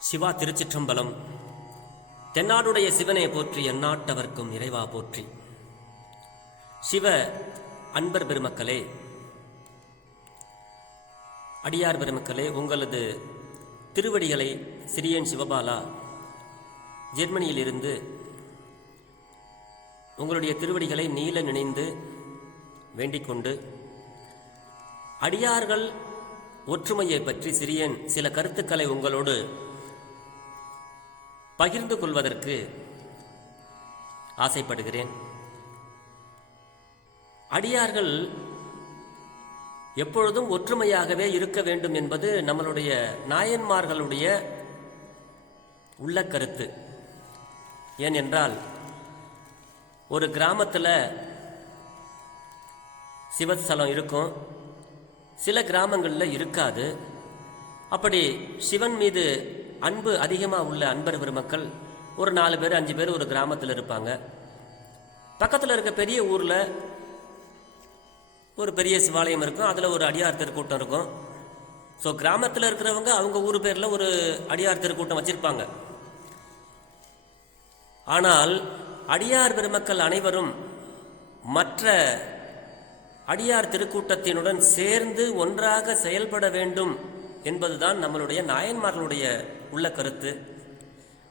சிவா திருச்சிற்றம்பலம். தென்னாடுடைய சிவனை போற்றி எந்நாட்டவர்க்கும் இறைவா போற்றி. சிவ அன்பர் பெருமக்களே அடியார் பெருமக்களே உங்களது திருவடிகளை சிறியன் சிவபாலா ஜெர்மனியிலிருந்து உங்களுடைய திருவடிகளை நீல நினைந்து வேண்டிக்கொண்டு அடியார்கள் ஒற்றுமையை பற்றி சிறியன் சில கருத்துக்களை உங்களோடு பகிர்ந்து கொள்வதற்கு ஆசைப்படுகிறேன். அடியார்கள் எப்பொழுதும் ஒற்றுமையாகவே இருக்க வேண்டும் என்பது நம்மளுடைய நாயன்மார்களுடைய உள்ள கருத்து. ஏனென்றால் ஒரு கிராமத்தில் சிவஸ்தலம் இருக்கும். சில கிராமங்களில் இருக்காது. அப்படி சிவன் மீது அன்பு அதிகமாக உள்ள அன்பர் பெருமக்கள் ஒரு நாலு பேர் அஞ்சு பேர் ஒரு கிராமத்தில் இருப்பாங்க. பக்கத்தில் இருக்க பெரிய ஊரில் ஒரு பெரிய சிவாலயம் இருக்கும் அதில் ஒரு அடியார் திருக்கூட்டம் இருக்கும். ஸோ கிராமத்தில் இருக்கிறவங்க அவங்க ஊர் பேரில் ஒரு அடியார் திருக்கூட்டம் வச்சுருப்பாங்க. ஆனால் அடியார் பெருமக்கள் அனைவரும் மற்ற அடியார் திருக்கூட்டத்தினுடன் சேர்ந்து ஒன்றாக செயல்பட வேண்டும் என்பதுதான் நம்மளுடைய நாயன்மார்களுடைய உள்ள கருத்து.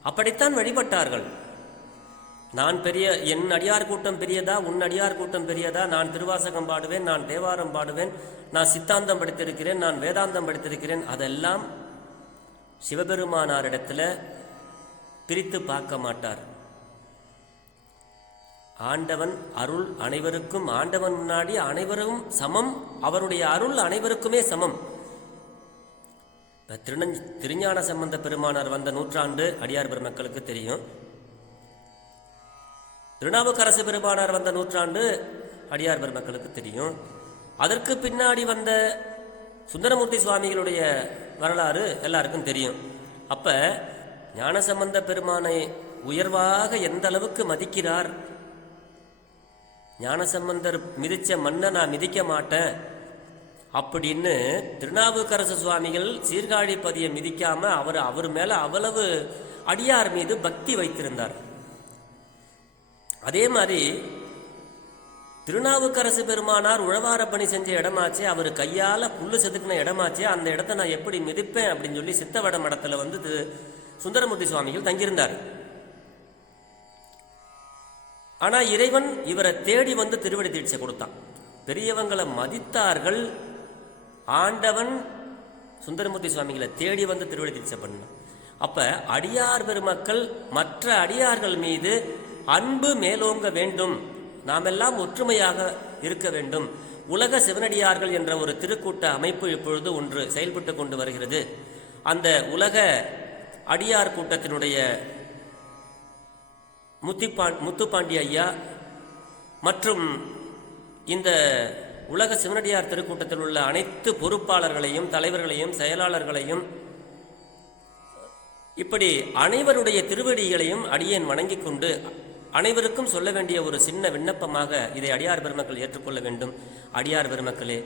அப்படித்தான் வழிபட்டார்கள். நான் பெரிய என் அடியார் கூட்டம் பெரியதா உன் அடியார் கூட்டம் பெரியதா நான் திருவாசகம் பாடுவேன் நான் தேவாரம் பாடுவேன் நான் சித்தாந்தம் படித்திருக்கிறேன் நான் வேதாந்தம் படித்திருக்கிறேன் அதெல்லாம் சிவபெருமானாரிடத்தில் பிரித்து பார்க்க மாட்டார். ஆண்டவன் அருள் அனைவருக்கும் ஆண்டவன் முன்னாடி அனைவரும் சமம் அவருடைய அருள் அனைவருக்குமே சமம். திருநஞ் திருஞான சம்பந்த பெருமானார் வந்த நூற்றாண்டு அடியார் பெருமக்களுக்கு தெரியும். திருநாவுக்கரசு பெருமானார் வந்த நூற்றாண்டு அடியார் பெருமக்களுக்கு தெரியும். அதற்கு பின்னாடி வந்த சுந்தரமூர்த்தி சுவாமிகளுடைய வரலாறு எல்லாருக்கும் தெரியும். அப்ப ஞானசம்பந்த பெருமானை உயர்வாக எந்த அளவுக்கு மதிக்கிறார்? ஞானசம்பந்தர் மிதிச்ச மண்ணை நான் மிதிக்க மாட்டேன். அப்படின்னு திருநாவுக்கரசு சுவாமிகள் சீர்காழி பதியை மிதிக்காம அவர் அவர் மேல அவ்வளவு அடியார் மீது பக்தி வைத்திருந்தார். அதே மாதிரி திருநாவுக்கரசு பெருமானார் உழவார பணி செஞ்ச இடமாச்சே அவர் கையால புல்லு செதுக்கின இடமாச்சே அந்த இடத்த நான் எப்படி மிதிப்பேன் அப்படின்னு சொல்லி சித்தவட மடத்துல வந்து சுந்தரமூர்த்தி சுவாமிகள் தங்கியிருந்தார். ஆனா இறைவன் இவரை தேடி வந்து திருவடி தீட்சை கொடுத்தான். பெரியவங்களை மதித்தார்கள் ஆண்டவன் சுந்தரமூர்த்தி சுவாமிகளை தேடி வந்து திருவள்ளி தீட்சை பண்ணான் அப்போ அடியார் பெருமக்கள் மற்ற அடியார்கள் மீது அன்பு மேலோங்க வேண்டும். நாமெல்லாம் ஒற்றுமையாக இருக்க வேண்டும். உலக சிவனடியார்கள் என்ற ஒரு திருக்கூட்ட அமைப்பு இப்பொழுது ஒன்று செயல்பட்டு கொண்டு வருகிறது. அந்த உலக அடியார் கூட்டத்தினுடைய முத்திப்பா முத்துப்பாண்டி ஐயா மற்றும் இந்த உலக சிவனடியார் திருக்கூட்டத்தில் உள்ள அனைத்து பொறுப்பாளர்களையும் தலைவர்களையும் செயலாளர்களையும் இப்படி அனைவருடைய திருவடிகளையும் அடியேன் வணங்கிக் கொண்டு அனைவருக்கும் சொல்ல வேண்டிய ஒரு சின்ன விண்ணப்பமாக இதை அடியார் பெருமக்கள் ஏற்றுக்கொள்ள வேண்டும். அடியார் பெருமக்களே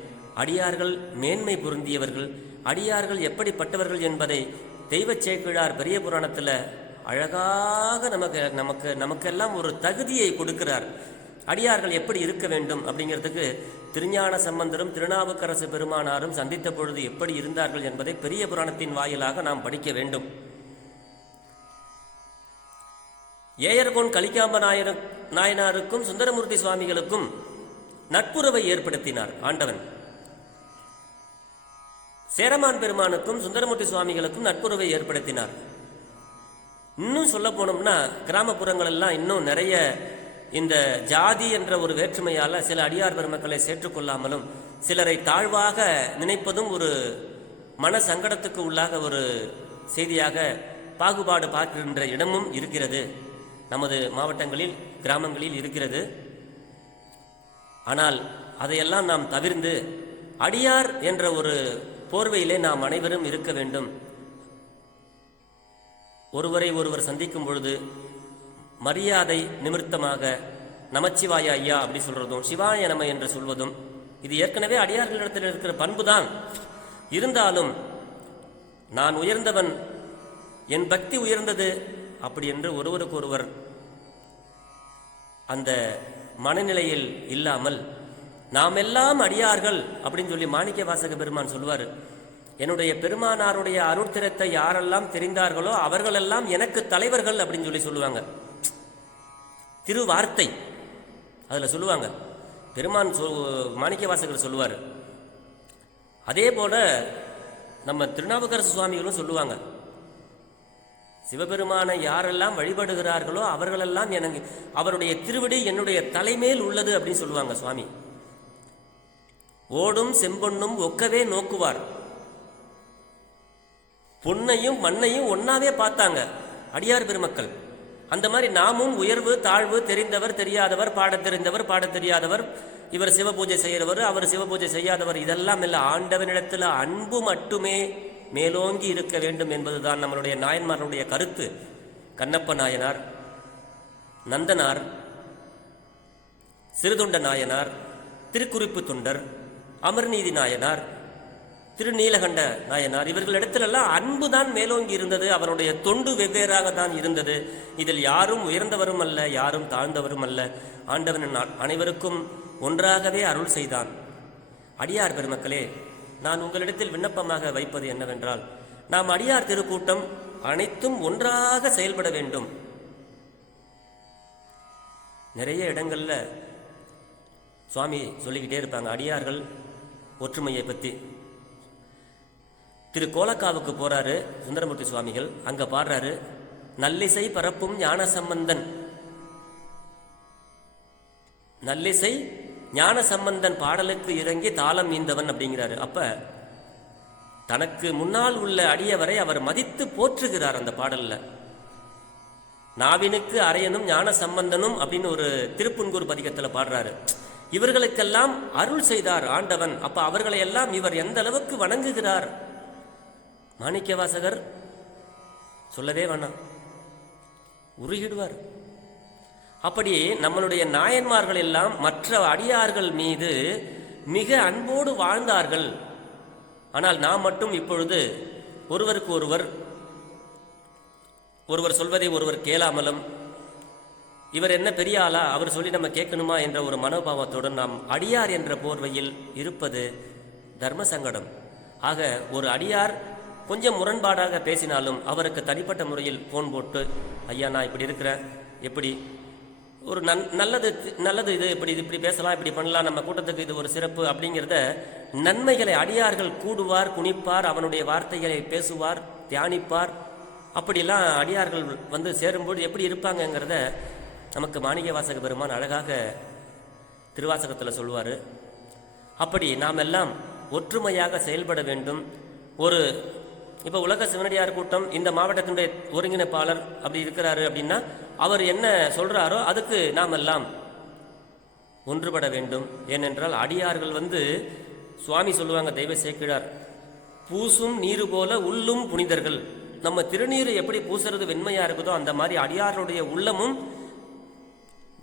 அடியார்கள் மேன்மை பொருந்தியவர்கள். அடியார்கள் எப்படிப்பட்டவர்கள் என்பதை தெய்வச் சேக்கிழார் பெரிய புராணத்தில் அழகாக நமக்கு நமக்கு நமக்கெல்லாம் ஒரு தகுதியை கொடுக்கிறார். அடியார்கள் எப்படி இருக்க வேண்டும் அப்படிங்கிறதுக்கு திருஞான சம்பந்தரும் திருநாவுக்கரசு பெருமானாரும் சந்தித்த பொழுது எப்படி இருந்தார்கள் என்பதை பெரிய புராணத்தின் வாயிலாக நாம் படிக்க வேண்டும். ஏயர்கோன் கலிகாம்ப நாயர் நாயனாருக்கும் சுந்தரமூர்த்தி சுவாமிகளுக்கும் நட்புறவை ஏற்படுத்தினார் ஆண்டவன். சேரமான் பெருமானுக்கும் சுந்தரமூர்த்தி சுவாமிகளுக்கும் நட்புறவை ஏற்படுத்தினார். இன்னும் சொல்ல போனோம்னா கிராமப்புறங்கள் எல்லாம் இன்னும் நிறைய இந்த ஜாதி என்ற ஒரு வேற்றுமையால் சில அடியார் பெருமக்களை சேர்த்துக்கொள்ளாமலும் சிலரை தாழ்வாக நினைப்பதும் ஒரு மன சங்கடத்துக்கு உள்ளாக ஒரு செய்தியாக பாகுபாடு பார்க்கின்ற இடமும் இருக்கிறது. நமது மாவட்டங்களில் கிராமங்களில் இருக்கிறது. ஆனால் அதையெல்லாம் நாம் தவிர்ந்து அடியார் என்ற ஒரு போர்வையிலே நாம் அனைவரும் இருக்க வேண்டும். ஒருவரை ஒருவர் சந்திக்கும் பொழுது மரியாதை நிமித்தமாக நமச்சிவாய ஐயா அப்படி சொல்றதும் சிவாய நம என்று சொல்வதும் இது ஏற்கனவே அடியார்களிடத்தில் இருக்கிற பண்புதான். இருந்தாலும் நான் உயர்ந்தவன் என் பக்தி உயர்ந்தது அப்படி என்று ஒருவருக்கு ஒருவர் அந்த மனநிலையில் இல்லாமல் நாம் எல்லாம் அடியார்கள் அப்படின்னு சொல்லி மாணிக்க வாசக பெருமான் சொல்லுவார். என்னுடைய பெருமானாருடைய அருட்திறத்தை யாரெல்லாம் தெரிந்தார்களோ அவர்களெல்லாம் எனக்கு தலைவர்கள் அப்படின்னு சொல்லி சொல்லுவாங்க. திருவார்த்தை. அதில் சொல்லுவாங்க. பெருமான் சொ மாணிக்க வாசகர் சொல்லுவார். அதே போல நம்ம திருநாவுக்கரசு சுவாமிகளும் சொல்லுவாங்க. சிவபெருமானை யாரெல்லாம் வழிபடுகிறார்களோ அவர்களெல்லாம் எனக்கு அவருடைய திருவடி என்னுடைய தலைமேல் உள்ளது அப்படின்னு சொல்லுவாங்க சுவாமி. ஓடும் செம்பொன்னும் ஒக்கவே நோக்குவார். பொன்னையும் மண்ணையும் ஒன்னாவே பார்த்தாங்க. அடியார் பெருமக்கள். அந்த மாதிரி நாமும் உயர்வு தாழ்வு தெரிந்தவர் தெரியாதவர் பாட தெரிந்தவர் பாட தெரியாதவர் இவர் சிவபூஜை செய்கிறவர் அவர் சிவபூஜை செய்யாதவர் இதெல்லாம் இல்லை. ஆண்டவனிடத்தில் அன்பு மட்டுமே மேலோங்கி இருக்க வேண்டும் என்பதுதான் நம்மளுடைய நாயன்மார்களுடைய கருத்து. கண்ணப்ப நாயனார் நந்தனார் சிறுதொண்ட நாயனார் திருக்குறிப்பு தொண்டர் அமர்நீதி நாயனார் திருநீலகண்ட நாயனார். இவர்களிடத்திலெல்லாம் அன்பு தான் மேலோங்கி இருந்தது. அவருடைய தொண்டு வெவ்வேறாக தான் இருந்தது. இதில் யாரும் உயர்ந்தவரும் அல்ல யாரும் தாழ்ந்தவரும் அல்ல. ஆண்டவன் அனைவருக்கும் ஒன்றாகவே அருள் செய்தான். அடியார் பெருமக்களே நான் உங்களிடத்தில் விண்ணப்பமாக வைப்பது என்னவென்றால் நாம் அடியார் திருக்கூட்டம் அனைத்தும் ஒன்றாக செயல்பட வேண்டும். நிறைய இடங்களில் சுவாமி சொல்லிக்கிட்டே இருப்பாங்க அடியார்கள் ஒற்றுமையை பற்றி. திரு கோலக்காவுக்கு போறாரு சுந்தரமூர்த்தி சுவாமிகள். அங்க பாடுறாரு நல்லிசை பரப்பும் ஞான சம்பந்தன் நல்லிசை ஞான சம்பந்தன் பாடலுக்கு இறங்கி தாளம் மீந்தவன் அப்படிங்கிறாரு. அப்ப தனக்கு முன்னால் உள்ள அடியவரை அவர் மதித்து போற்றுகிறார் அந்த பாடல்ல. நாவினுக்கு அரையனும் ஞான சம்பந்தனும் அப்படின்னு ஒரு திருப்புன்கூர் பதிகத்துல பாடுறாரு. இவர்களுக்கெல்லாம் அருள் செய்தார் ஆண்டவன். அப்ப அவர்களை எல்லாம் இவர் எந்த அளவுக்கு வணங்குகிறார்? மாணிக்க வாசகர் சொல்லவே வேணாம். உருகிடுவார். அப்படி நம்மளுடைய நாயன்மார்கள் எல்லாம் மற்ற அடியார்கள் மீது மிக அன்போடு வாழ்ந்தார்கள். ஆனால் நாம் மட்டும் இப்பொழுது ஒருவருக்கு ஒருவர் ஒருவர் சொல்வதை ஒருவர் கேளாமலும் இவர் என்ன பெரிய ஆளா அவர் சொல்லி நம்ம கேட்கணுமா என்ற ஒரு மனோபாவத்துடன் நாம் அடியார் என்ற போர்வையில் இருப்பது தர்ம சங்கடம். ஆக ஒரு அடியார் கொஞ்சம் முரண்பாடாக பேசினாலும் அவருக்கு தனிப்பட்ட முறையில் ஃபோன் போட்டு ஐயா நான் இப்படி இருக்கிறேன். எப்படி? ஒரு நன் நல்லது நல்லது இது. இப்படி இது இப்படி பேசலாம். இப்படி பண்ணலாம். நம்ம கூட்டத்துக்கு இது ஒரு சிறப்பு. அப்படிங்கிறத நன்மைகளை அடியார்கள் கூடுவார் குனிப்பார் அவனுடைய வார்த்தைகளை பேசுவார் தியானிப்பார். அப்படிலாம் அடியார்கள் வந்து சேரும்போது எப்படி இருப்பாங்கங்கிறத நமக்கு மாணிக்க வாசக பெருமான் அழகாக திருவாசகத்தில் சொல்லுவார் அப்படி நாம் எல்லாம் ஒற்றுமையாக செயல்பட வேண்டும். ஒரு இப்போ உலக சிவனடியார் கூட்டம் இந்த மாவட்டத்தினுடைய ஒருங்கிணைப்பாளர் அப்படி இருக்கிறாரு அப்படின்னா அவர் என்ன சொல்றாரோ அதுக்கு நாம் எல்லாம் ஒன்றுபட வேண்டும். ஏனென்றால் அடியார்கள் வந்து சுவாமி சொல்லுவாங்க தெய்வ சேக்கிழார் பூசும் நீரு போல உள்ளும் புனிதர்கள். நம்ம திருநீர் எப்படி பூசுறது வெண்மையா இருக்குதோ அந்த மாதிரி அடியாருடைய உள்ளமும்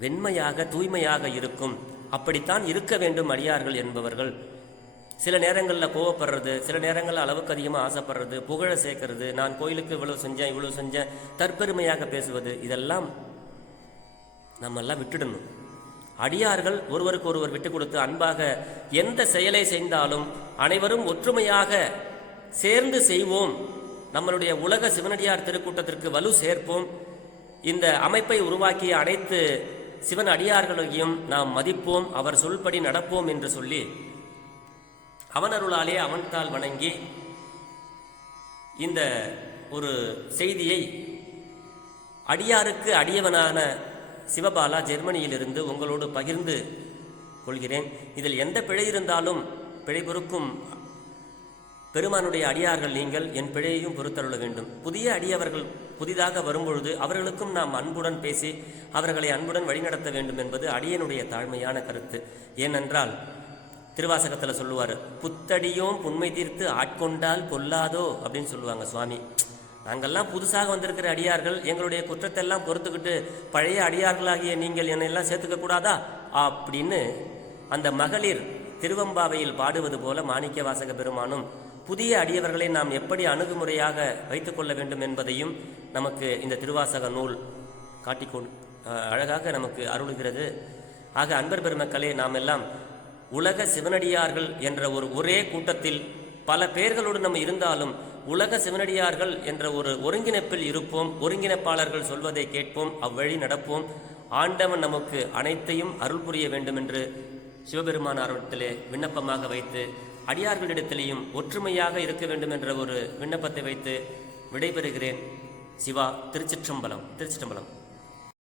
வெண்மையாக தூய்மையாக இருக்கும். அப்படித்தான் இருக்க வேண்டும் அடியார்கள் என்பவர்கள். சில நேரங்களில் கோவப்படுறது சில நேரங்களில் அளவுக்கு அதிகமாக ஆசைப்படுறது புகழை சேர்க்கறது நான் கோயிலுக்கு இவ்வளவு செஞ்சேன் இவ்வளவு செஞ்சேன் தற்பெருமையாக பேசுவது இதெல்லாம் நம்ம எல்லாம் விட்டுடணும். அடியார்கள் ஒருவருக்கு ஒருவர் விட்டு கொடுத்து அன்பாக எந்த செயலை செய்தாலும் அனைவரும் ஒற்றுமையாக சேர்ந்து செய்வோம். நம்மளுடைய உலக சிவனடியார் திருக்கூட்டத்திற்கு வலு சேர்ப்போம். இந்த அமைப்பை உருவாக்கிய அனைத்து சிவன் அடியார்களையும் நாம் மதிப்போம் அவர் சொல்படி நடப்போம் என்று சொல்லி அவனருளாலே அவன்தால் வணங்கி இந்த ஒரு செய்தியை அடியாருக்கு அடியவனான சிவபாலா ஜெர்மனியிலிருந்து உங்களோடு பகிர்ந்து கொள்கிறேன். இதில் எந்த பிழை இருந்தாலும் பிழை பொறுக்கும் பெருமானுடைய அடியார்கள் நீங்கள் என் பிழையையும் பொறுத்தருள வேண்டும். புதிய அடியவர்கள் புதிதாக வரும்பொழுது அவர்களுக்கும் நாம் அன்புடன் பேசி அவர்களை அன்புடன் வழிநடத்த வேண்டும் என்பது அடியனுடைய தாழ்மையான கருத்து. ஏனென்றால் திருவாசகத்தில் சொல்லுவார் புத்தடியும் புண்மை தீர்த்து ஆட்கொண்டால் பொல்லாதோ அப்படின்னு சொல்லுவாங்க சுவாமி. நாங்கள்லாம் புதுசாக வந்திருக்கிற அடியார்கள் எங்களுடைய குற்றத்தெல்லாம் பொறுத்துக்கிட்டு பழைய அடியார்களாகிய நீங்கள் என்னையெல்லாம் சேர்த்துக்க கூடாதா? அப்படின்னு அந்த மகளிர் திருவம்பாவையில் பாடுவது போல மாணிக்க வாசக பெருமானும் புதிய அடியவர்களை நாம் எப்படி அணுகுமுறையாக வைத்துக்கொள்ள வேண்டும் என்பதையும் நமக்கு இந்த திருவாசக நூல் காட்டிக்கொண்டு அழகாக நமக்கு அருளுகிறது. ஆக அன்பர் பெருமக்களே நாம் எல்லாம் உலக சிவனடியார்கள் என்ற ஒரு ஒரே கூட்டத்தில் பல பெயர்களோடு நம்ம இருந்தாலும் உலக சிவனடியார்கள் என்ற ஒரு ஒருங்கிணைப்பில் இருப்போம் ஒருங்கிணைப்பாளர்கள் சொல்வதை கேட்போம் அவ்வழி நடப்போம். ஆண்டவன் நமக்கு அனைத்தையும் அருள் புரிய வேண்டும் என்று சிவபெருமானாரிடத்திலே விண்ணப்பமாக வைத்து அடியார்களிடத்திலேயும் ஒற்றுமையாக இருக்க வேண்டும் என்ற ஒரு விண்ணப்பத்தை வைத்து விடைபெறுகிறேன். சிவா திருச்சிற்றம்பலம் திருச்சிற்றம்பலம்.